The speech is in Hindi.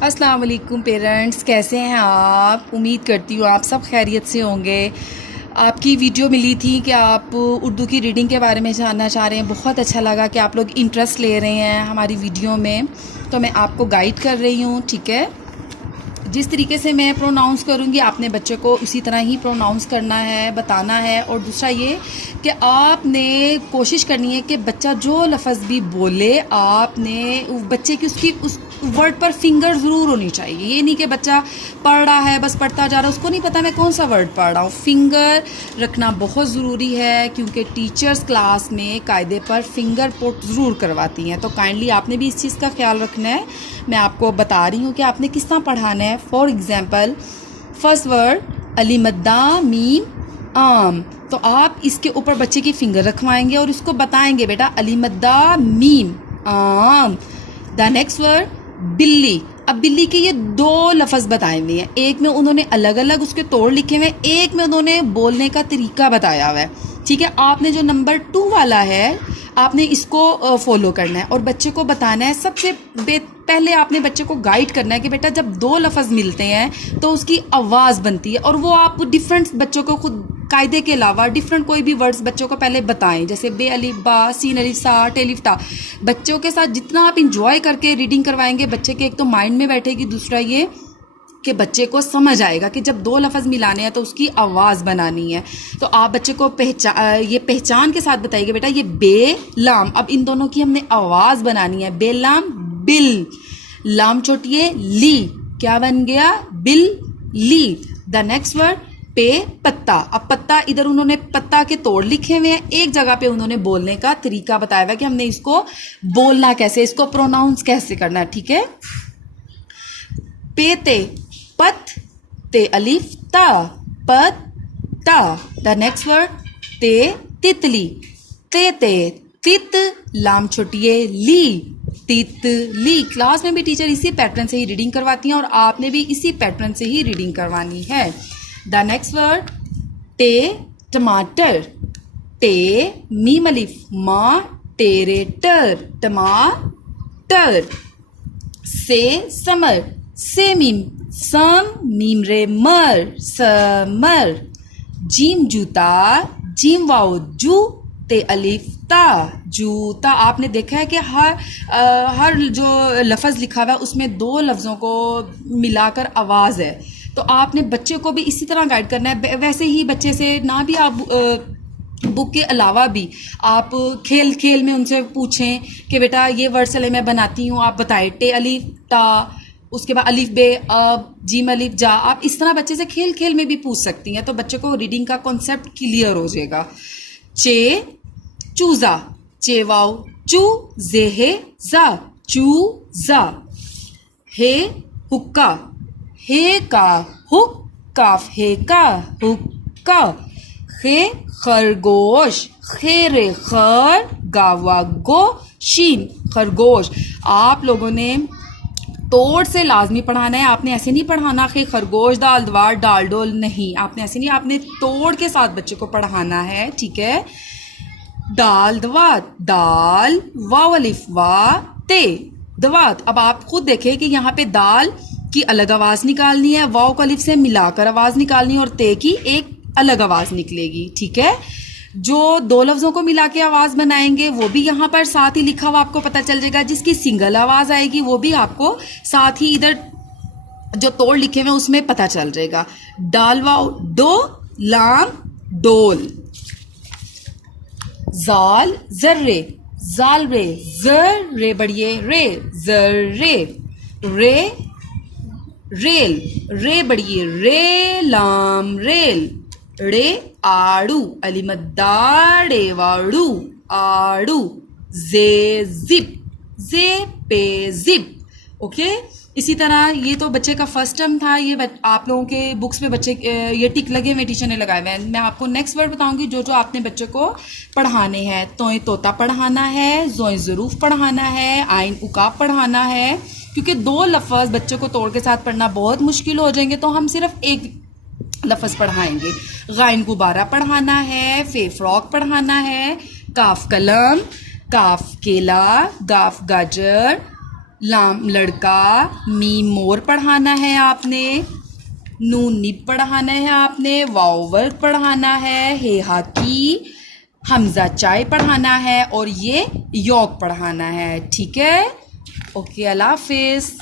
अस्सलाम वालेकुम पेरेंट्स, कैसे हैं आप? उम्मीद करती हूँ आप सब खैरियत से होंगे। आपकी वीडियो मिली थी कि आप उर्दू की रीडिंग के बारे में जानना चाह रहे हैं। बहुत अच्छा लगा कि आप लोग इंटरेस्ट ले रहे हैं हमारी वीडियो में, तो मैं आपको गाइड कर रही हूँ। ठीक है, जिस तरीके से मैं प्रोनाउंस करूँगी आपने बच्चे को उसी तरह ही प्रोनाउंस करना है, बताना है। और दूसरा ये कि आपने कोशिश करनी है कि बच्चा जो लफ्ज़ भी बोले आपने बच्चे की उसकी उस वर्ड पर फिंगर ज़रूर होनी चाहिए। ये नहीं कि बच्चा पढ़ रहा है बस पढ़ता जा रहा है, उसको नहीं पता मैं कौन सा वर्ड पढ़ रहा हूँ। फिंगर रखना बहुत ज़रूरी है क्योंकि टीचर्स क्लास में कायदे पर फिंगर पुट ज़रूर करवाती हैं, तो काइंडली आपने भी इस चीज़ का ख्याल रखना है। मैं आपको बता रही हूँ कि आपने किस तरह पढ़ाना है। For example, first word Ali मद्दा मीम आम, तो आप इसके ऊपर बच्चे की फिंगर रखवाएंगे और उसको बताएंगे बेटा अली मद्दा मीम आम। द नेक्स्ट वर्ड बिल्ली। अब बिल्ली के ये दो लफ्ज़ बताए हुए हैं, एक में उन्होंने अलग अलग उसके तोड़ लिखे हुए हैं, एक में उन्होंने बोलने का तरीका बताया हुआ है। ठीक है, आपने जो नंबर 2 वाला है आपने इसको फॉलो करना है और बच्चे को बताना है। सबसे पहले आपने बच्चे को गाइड करना है कि बेटा जब दो लफ्ज़ मिलते हैं तो उसकी आवाज़ बनती है, और वो आप डिफरेंट बच्चों को खुद कायदे के अलावा डिफरेंट कोई भी वर्ड्स बच्चों को पहले बताएं, जैसे बे अलिफ बा, सीन अलिफ सा, टे अलिफ टा। बच्चों के साथ जितना आप इंजॉय करके रीडिंग करवाएंगे बच्चे के एक तो माइंड में बैठेगी, दूसरा ये कि बच्चे को समझ आएगा कि जब दो लफ्ज़ मिलाने हैं तो उसकी आवाज़ बनानी है। तो आप बच्चे को ये पहचान के साथ बताइएगा बेटा ये बे लाम। अब इन दोनों की हमने आवाज़ बनानी है। बे लाम बिल, लाम छोटिए ली, क्या बन गया बिल ली। द नेक्स्ट वर्ड पे पत्ता। अब पत्ता इधर उन्होंने पत्ता के तोड़ लिखे हुए हैं, एक जगह पे उन्होंने बोलने का तरीका बताया हुआ कि हमने इसको बोलना कैसे, इसको प्रोनाउंस कैसे करना है। ठीक है, पे ते पत ते अलिफ ता पत्ता। द नेक्स्ट वर्ड ते तितली, ते तित, लाम छोटिए ली, तितली। क्लास में भी टीचर इसी पैटर्न से ही रीडिंग करवाती हैं और आपने भी इसी पैटर्न से ही रीडिंग करवानी है। द नेक्स्ट वर्ड टे टमाटर, टे मीम अलिफ मा टेरे टर टमाटर। से समर, से मीम सम मीम रे मर समर। जीम जूता, जीम वाओ जू ते अलिफ ता जूता। आपने देखा है कि हर जो लफ्ज़ लिखा हुआ है उसमें दो लफ्ज़ों को मिलाकर आवाज़ है, तो आपने बच्चे को भी इसी तरह गाइड करना है। वैसे ही बच्चे से ना भी आप बुक के अलावा भी आप खेल खेल में उनसे पूछें कि बेटा ये वर्ड चले मैं बनाती हूँ, आप बताएं टे अलिफ ता, उसके बाद अलिफ बे अब, जीम अलिफ जा। आप इस तरह बच्चे से खेल खेल में भी पूछ सकती हैं, तो बच्चे को रीडिंग का कॉन्सेप्ट क्लियर हो जाएगा। चे चूजा, चे वाओ चू जे हे जा चूजा। हे हुक्का, हे का हुक काफ हे का हुक्का। खे खरगोश, खेरे खर गावा गो शीन खरगोश। आप लोगों ने तोड़ से लाजमी पढ़ाना है, आपने ऐसे नहीं पढ़ाना कि खरगोश दाल दवार डाल डोल, नहीं, आपने ऐसे नहीं, आपने तोड़ के साथ बच्चे को पढ़ाना है। ठीक है, दाल दवात, दाल वाव अलिफ वा ते दवात। अब आप खुद देखें कि यहाँ पे दाल की अलग आवाज़ निकालनी है, वाव को अलिफ से मिलाकर आवाज़ निकालनी है और ते की एक अलग आवाज़ निकलेगी। ठीक है, जो दो लफ्ज़ों को मिला के आवाज़ बनाएंगे वो भी यहाँ पर साथ ही लिखा हुआ आपको पता चल जाएगा। जिसकी सिंगल आवाज़ आएगी वो भी आपको साथ ही इधर जो तोड़ लिखे हुए उसमें पता चल जाएगा। डालवाओ डो लाम डोल। जाल जर्रे, जाल रे जर रे बढ़िए रे जर्रे। रे रेल, रे बढ़िए रे लाम रेल। रे आड़ू, अली मद्दाड़े वाड़ू आड़ू। जे जिप, जे पे जिप। ओके, इसी तरह ये तो बच्चे का फर्स्ट टर्म था। ये आप लोगों के बुक्स में बच्चे ये टिक लगे हुए टीचर ने लगाए हुए हैं। मैं आपको नेक्स्ट वर्ड बताऊंगी जो जो आपने बच्चे को पढ़ाने हैं। तोए तोता पढ़ाना है, जोए ज़रूफ पढ़ाना है, आइन उकाब पढ़ाना है, क्योंकि दो लफ्ज़ बच्चे को तोड़ के साथ पढ़ना बहुत मुश्किल हो जाएंगे, तो हम सिर्फ एक लफ्ज़ पढ़ाएंगे। गाइन गुब्बारा पढ़ाना है, फे फ्रॉक पढ़ाना है, काफ कलम, काफ केला, गाफ गाजर, लाम लड़का, मीम मोर पढ़ाना है आपने, नून निब पढ़ाना है आपने, वाव वर्ग पढ़ाना है, हे हाकी, हमजा चाय पढ़ाना है और ये यॉक पढ़ाना है। ठीक है, ओके, अल्लाह हाफिज़।